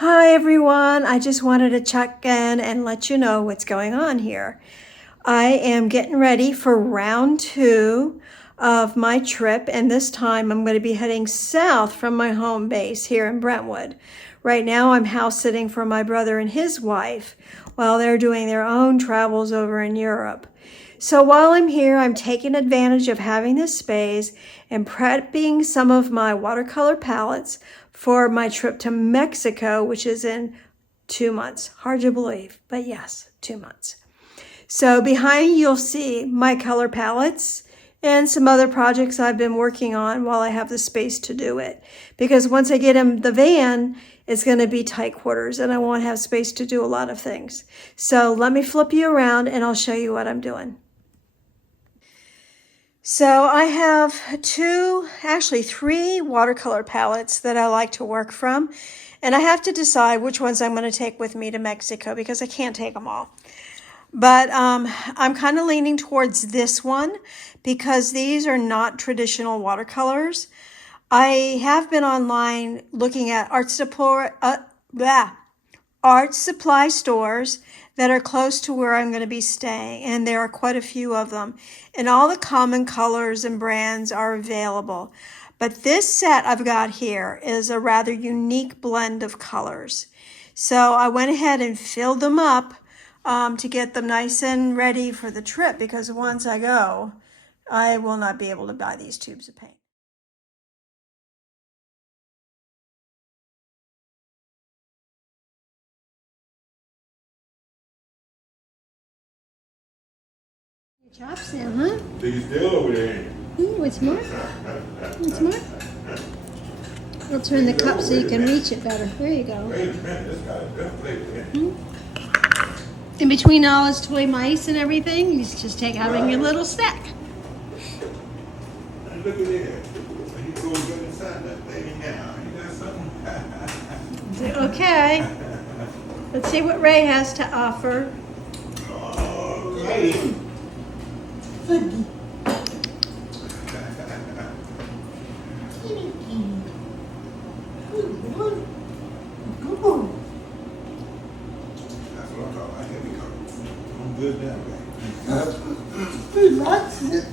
Hi everyone, I just wanted to check in and let you know what's going on here. I am getting ready for round 2 of my trip, and this time I'm going to be heading south from my home base here in Brentwood. Right now I'm house sitting for my brother and his wife while they're doing their own travels over in Europe. So while I'm here, I'm taking advantage of having this space and prepping some of my watercolor palettes for my trip to Mexico, which is in 2 months. Hard to believe, but yes, 2 months. So behind you'll see my color palettes and some other projects I've been working on while I have the space to do it. Because once I get in the van, it's going to be tight quarters and I won't have space to do a lot of things. So let me flip you around and I'll show you what I'm doing. So I have three watercolor palettes that I like to work from. And I have to decide which ones I'm going to take with me to Mexico because I can't take them all. But I'm kind of leaning towards this one because these are not traditional watercolors. I have been online looking at art supply stores that are close to where I'm going to be staying, and there are quite a few of them. And all the common colors and brands are available. But this set I've got here is a rather unique blend of colors. So I went ahead and filled them up to get them nice and ready for the trip, because once I go, I will not be able to buy these tubes of paint. Chops now, huh? So you still over there? What's more? What's more? I'll turn the cup so you can reach it better. There you go. Wait a minute, this got a good flavor. In between all his toy mice and everything, you just take having a little snack. And look at there. So you go get inside that thing now. You got something? Okay. Let's see what Ray has to offer. All righty. That's what I'm talking about. Here we go. I'm good that way. Relax it.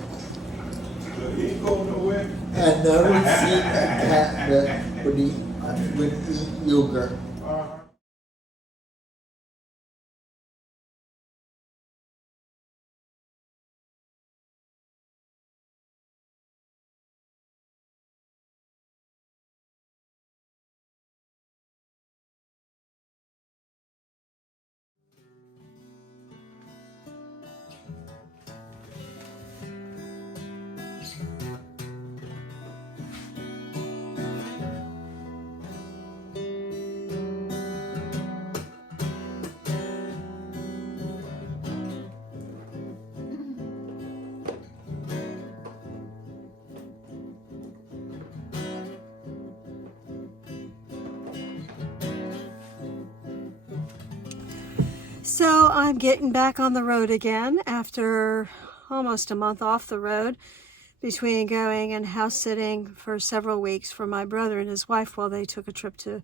So he ain't going nowhere. And never seen a cat that would eat yogurt. So I'm getting back on the road again after almost a month off the road, between going and house sitting for several weeks for my brother and his wife while they took a trip to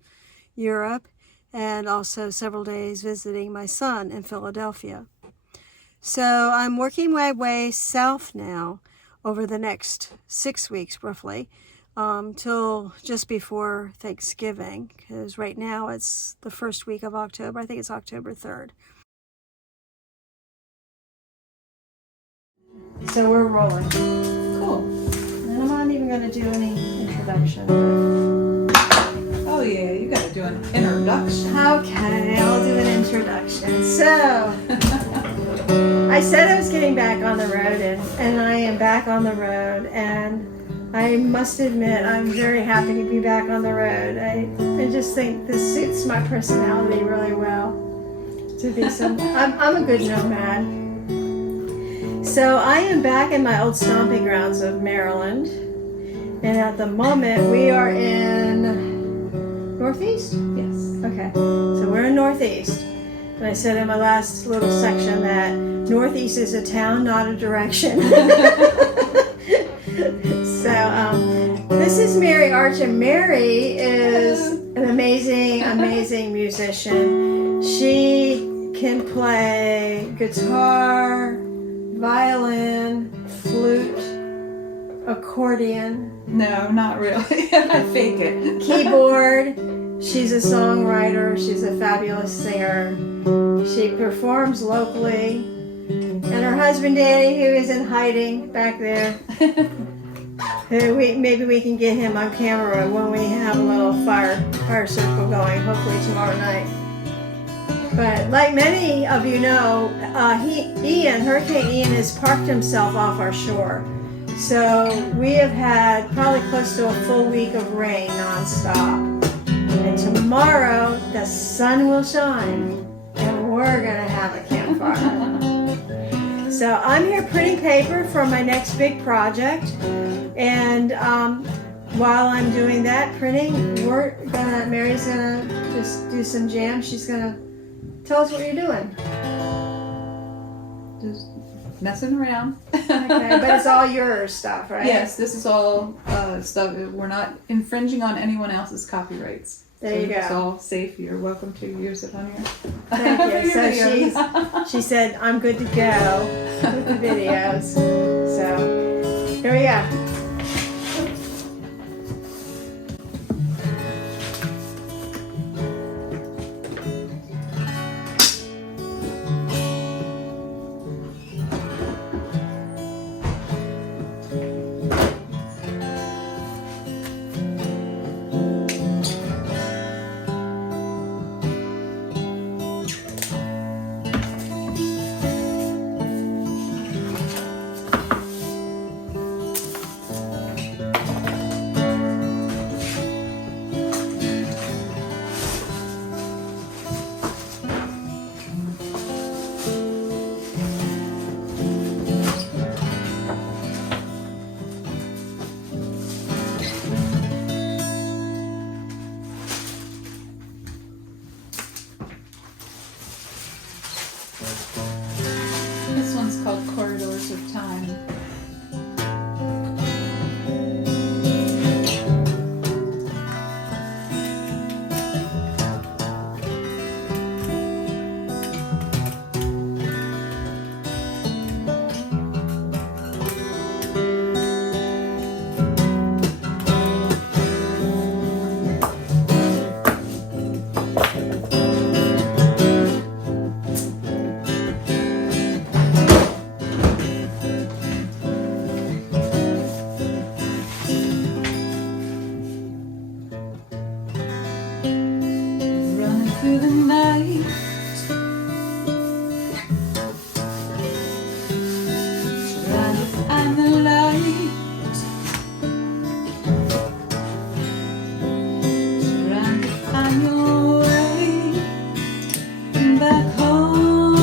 Europe, and also several days visiting my son in Philadelphia. So I'm working my way south now over the next 6 weeks roughly, till just before Thanksgiving, because right now it's the first week of October. I think it's October 3rd. So we're rolling. Cool. And I'm not even going to do any introduction. Oh yeah, you gotta do an introduction. Okay, I'll do an introduction. So, I said I was getting back on the road, and I am back on the road, and I must admit I'm very happy to be back on the road. I just think this suits my personality really well. To be I'm a good nomad. So I am back in my old stomping grounds of Maryland, and at the moment we are in Northeast? Yes. Okay, so we're in Northeast. And I said in my last little section that Northeast is a town, not a direction. So this is Mary Arch, and Mary is an amazing, amazing musician. She can play guitar, violin, flute, accordion, No, not really. I fake it. keyboard. She's a songwriter. She's a fabulous singer. She performs locally. And her husband Danny, who is in hiding back there, maybe we can get him on camera when we have a little fire circle going, hopefully tomorrow night. But like many of you know, Hurricane Ian has parked himself off our shore. So we have had probably close to a full week of rain nonstop. And tomorrow the sun will shine and we're gonna have a campfire. So I'm here printing paper for my next big project. And while I'm doing that printing, Mary's gonna just do some jam. She's gonna tell us what you're doing. Just messing around. Okay, but it's all your stuff, right? Yes, this is all stuff. We're not infringing on anyone else's copyrights. There you It's go. all safe. You're welcome to use it on your. Thank you. So videos. she said, I'm good to go with the videos. So here we go. This one's called Corridors of Time. Running through the night, trying to find the light, trying to find your way back home.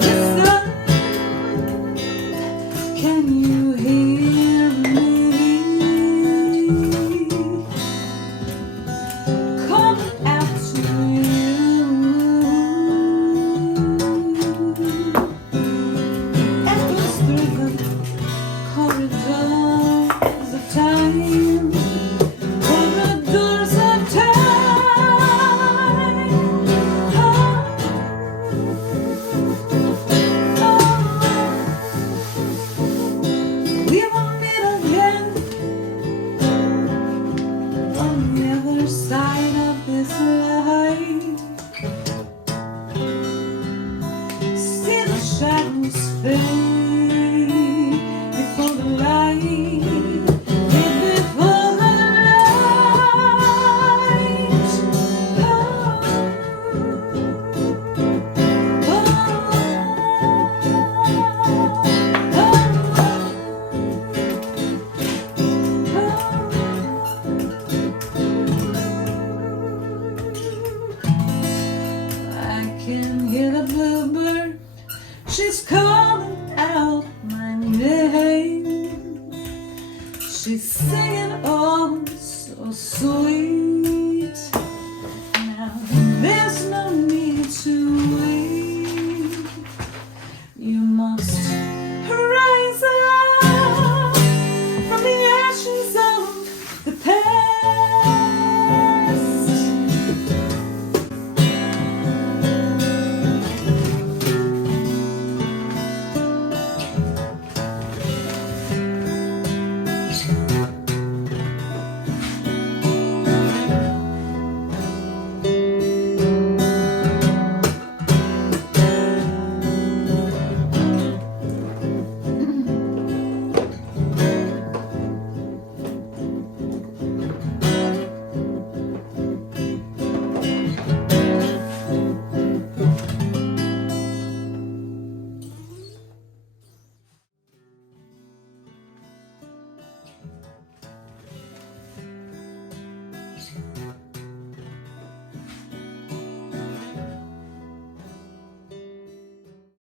Listen, can you hear me calling out to you? Echoes through the corridors of time, corridors of time. We will meet again on the other side of this light. See the shadows fade before the light, before the I can hear the bluebird, she's calling out my name. She's singing oh so sweet. Now there's no need